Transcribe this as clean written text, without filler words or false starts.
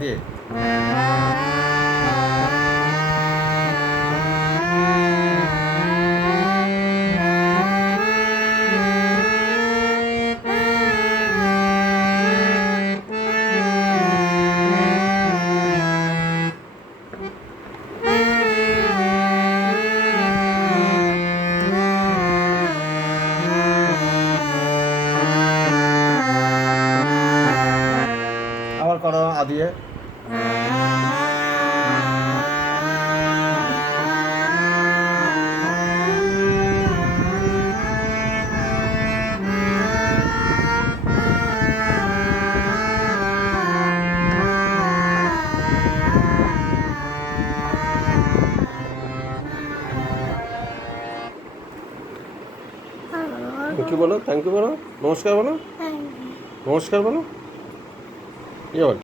দিয়ে। আবার করো আ দিয়ে। থ্যাংক ইউ বলো, থ্যাংক ইউ বলো, নমস্কার বলো, নমস্কার বলো। আবার